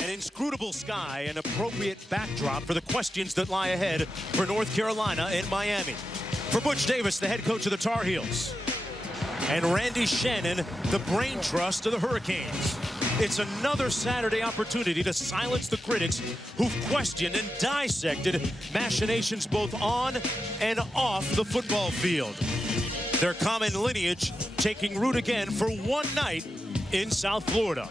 An inscrutable sky, an appropriate backdrop for the questions that lie ahead for North Carolina and Miami. For Butch Davis, the head coach of the Tar Heels, and Randy Shannon, the brain trust of the Hurricanes. It's another Saturday opportunity to silence the critics who've questioned and dissected machinations both on and off the football field. Their common lineage taking root again for one night in South Florida.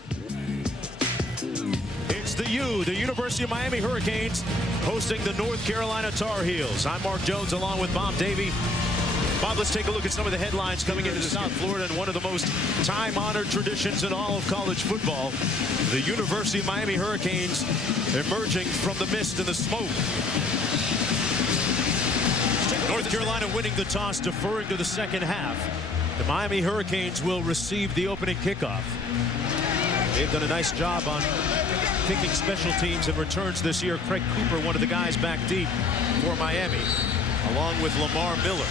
It's the University of Miami Hurricanes, hosting the North Carolina Tar Heels. I'm Mark Jones along with Bob Davie. Bob, let's take a look at some of the headlines coming into South Florida and one of the most time-honored traditions in all of college football. The University of Miami Hurricanes emerging from the mist and the smoke. North Carolina winning the toss, deferring to the second half. The Miami Hurricanes will receive the opening kickoff. They've done a nice job on picking special teams and returns this year. Craig Cooper, one of the guys back deep for Miami, along with Lamar Miller.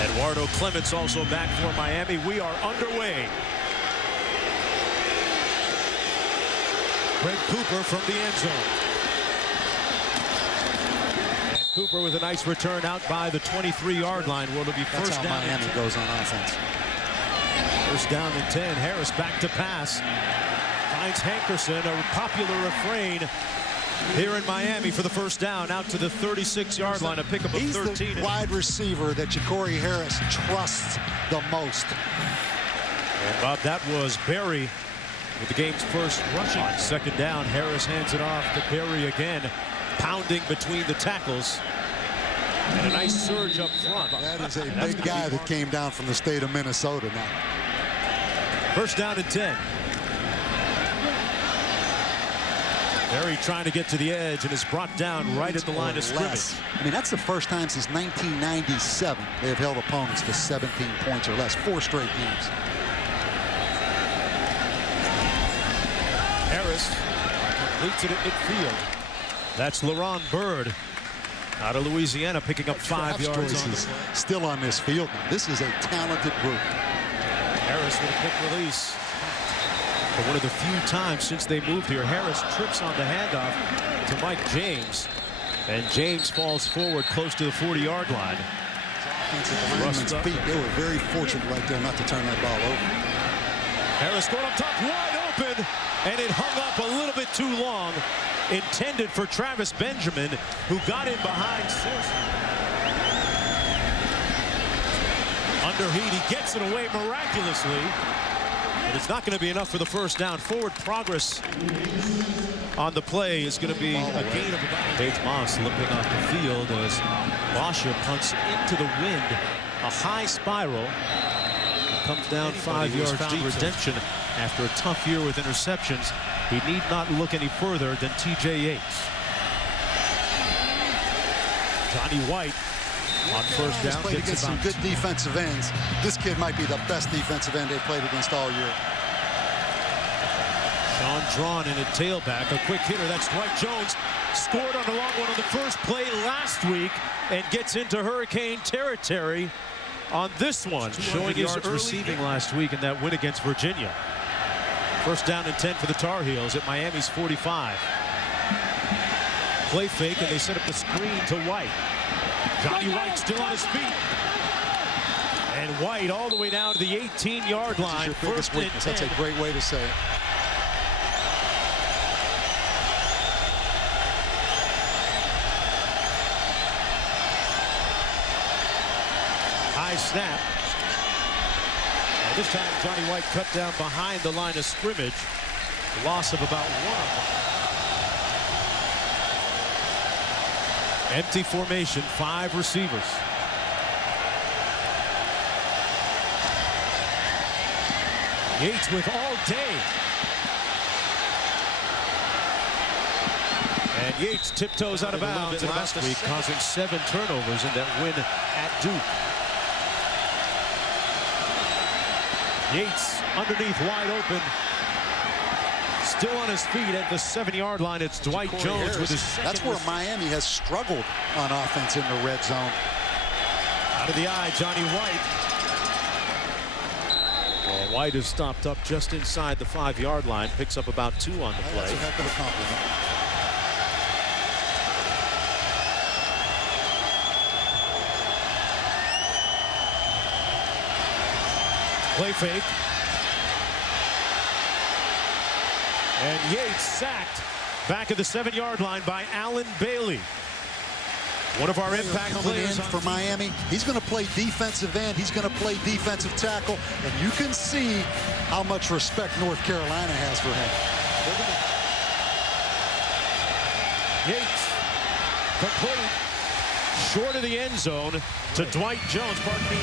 Eduardo Clements also back for Miami. We are underway. Craig Cooper from the end zone. And Cooper with a nice return out by the 23-yard line. Will it be first down? That's how Miami goes on offense. First down and 10. Harris back to pass. Finds Hankerson, a popular refrain here in Miami for the first down, out to the 36-yard line, a pickup of 13. He's the wide receiver that Ja'Cory Harris trusts the most. And Bob, that was Berry with the game's first rushing. On second down, Harris hands it off to Berry again, pounding between the tackles. And a nice surge up front. That is a big guy that came down from the state of Minnesota now. First down and 10. Berry trying to get to the edge and is brought down right at the line of scrimmage. I mean, that's the first time since 1997 they have held opponents to 17 points or less. 4 straight games. Harris completes it at midfield. That's LaRon Byrd out of Louisiana, picking up 5 yards on the play. Still on this field now. This is a talented group. Harris with a quick release. But one of the few times since they moved here, Harris trips on the handoff to Mike James. And James falls forward close to the 40-yard line. Feet, they were very fortunate right there not to turn that ball over. Harris going up top, wide open, and it hung up a little bit too long. Intended for Travis Benjamin, who got in behind Simpson. Under heat, he gets it away miraculously. But it's not going to be enough for the first down. Forward progress on the play is going to be a gain of about. Bates Moss limping off the field as Bosher punts into the wind. A high spiral. It comes down 5 yards deep. Redemption after a tough year with interceptions. He need not look any further than T.J. Yates. Johnny White on first down. Played against some good defensive ends. This kid might be the best defensive end they've played against all year. Sean Drawn in a tailback. A quick hitter. That's Dwight Jones. Scored on a long one on the first play last week and gets into Hurricane territory on this one. Showing his receiving last week in that win against Virginia. First down and 10 for the Tar Heels at Miami's 45. Play fake, and they set up the screen to White. Johnny White still on his feet. And White all the way down to the 18-yard line. First and 10. That's a great way to say it. High snap. And this time Johnny White cut down behind the line of scrimmage. Loss of about 1. Empty formation, 5 receivers. Yates with all day. And Yates tiptoes out of bounds last week, causing 7 turnovers in that win at Duke. Yates underneath, wide open. Still on his feet at the 7-yard line. It's Dwight Jones with his second. That's where Miami has struggled on offense in the red zone. Out of the eye, Johnny White. And White is stopped up just inside the 5-yard line, picks up about 2 on the play. That's a heck of a compliment. Play fake. And Yates sacked back at the 7-yard line by Allen Bailey. One of our impact players for Miami. He's going to play defensive end. He's going to play defensive tackle. And you can see how much respect North Carolina has for him. Yates complete short of the end zone to Dwight Jones. Pardon me.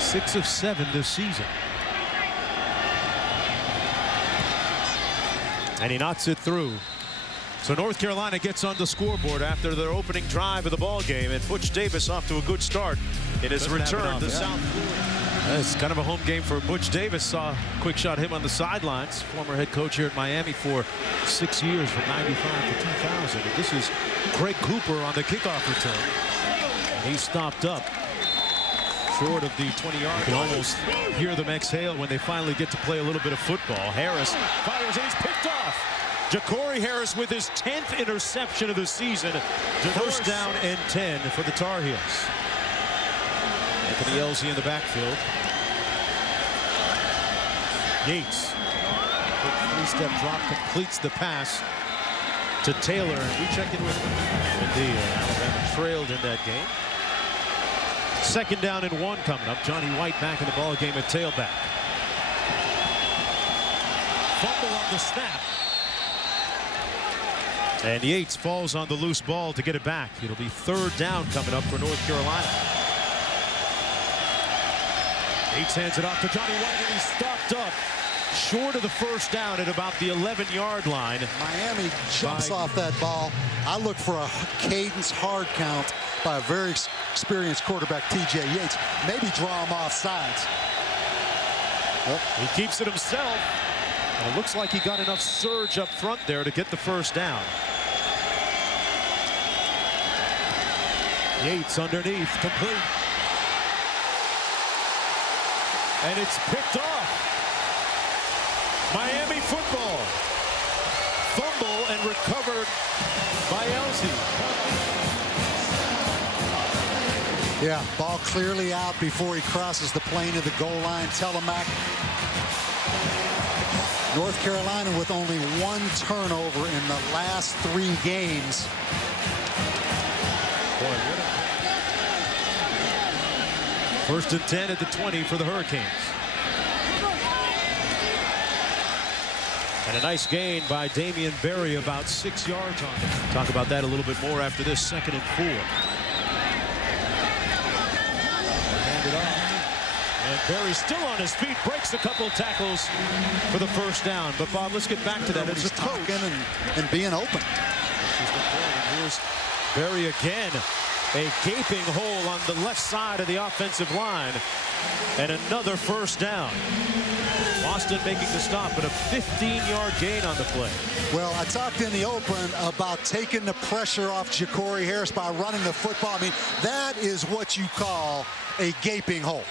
6 of 7 this season. And he knocks it through. So North Carolina gets on the scoreboard after their opening drive of the ball game, and Butch Davis off to a good start in his return to South Florida. It's kind of a home game for Butch Davis. Saw a quick shot him on the sidelines. Former head coach here at Miami for 6 years, from 95 to 2000. And this is Craig Cooper on the kickoff return. And he's stopped up short of the 20-yard line. You can almost hear them exhale when they finally get to play a little bit of football. Harris fires and he's picked off. Ja'Cory Harris with his 10th interception of the season. First down and 10 for the Tar Heels. Anthony Elsie in the backfield. Yates. Quick 3-step drop, completes the pass to Taylor. And we check in with Indeed, Alabama trailed in that game. 2nd down and 1 coming up. Johnny White back in the ball game at tailback. Fumble on the snap. And Yates falls on the loose ball to get it back. It'll be 3rd down coming up for North Carolina. Yates hands it off to Johnny White, and he's stopped up short of the 1st down at about the 11-yard line. Miami jumps off that ball. I look for a cadence hard count by a very experienced quarterback, T.J. Yates. Maybe draw him off sides. He keeps it himself. And it looks like he got enough surge up front there to get the 1st down. Yates underneath, complete. And it's picked off. Miami football. Fumble and recovered by Elsie. Yeah, ball clearly out before he crosses the plane of the goal line. Telemac. North Carolina with only 1 turnover in the last 3 games. Boy, 1st and 10 at the 20 for the Hurricanes. And a nice gain by Damian Berry, about 6 yards on him. Talk about that a little bit more after this. 2nd and 4. Hand it off. And Berry still on his feet, breaks a couple tackles for the 1st down. But Bob, let's get back to that. It's a coach and being open. Here's Berry again. A gaping hole on the left side of the offensive line. And another 1st down. Boston making the stop, but a 15-yard gain on the play. Well, I talked in the open about taking the pressure off Ja'Cory Harris by running the football. I mean, that is what you call a gaping hole.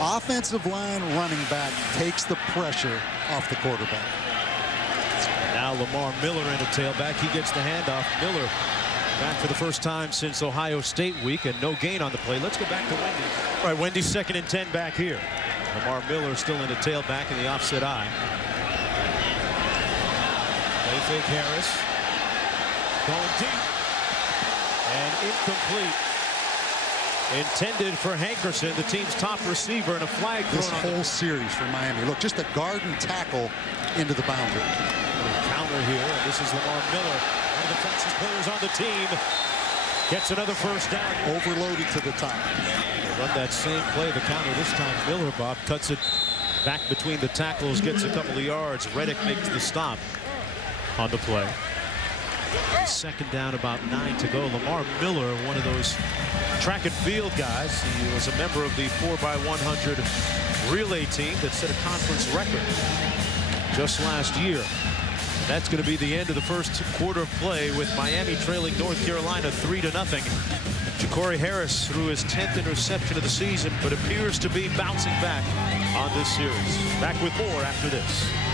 Offensive line running back takes the pressure off the quarterback. Now Lamar Miller in a tailback. He gets the handoff. Miller back for the first time since Ohio State week, and no gain on the play. Let's go back to Wendy. All right, Wendy, 2nd and 10 back here. Lamar Miller still in a tailback in the offset eye. Play fake Harris. Going deep. And incomplete. Intended for Hankerson, the team's top receiver, and a flag thrown. This whole series for Miami. Look, just a guard and tackle into the boundary. Counter here, and this is Lamar Miller, one of the fastest players on the team. Gets another 1st down. Overloaded to the top. They run that same play, the counter this time. Miller, Bob, cuts it back between the tackles, gets a couple of yards. Reddick makes the stop on the play. 2nd down, about 9 to go. Lamar Miller, one of those track and field guys. He was a member of the 4x100 relay team that set a conference record just last year. That's going to be the end of the first quarter of play with Miami trailing North Carolina 3-0. Ja'Cory Harris threw his 10th interception of the season, but appears to be bouncing back on this series. Back with more after this.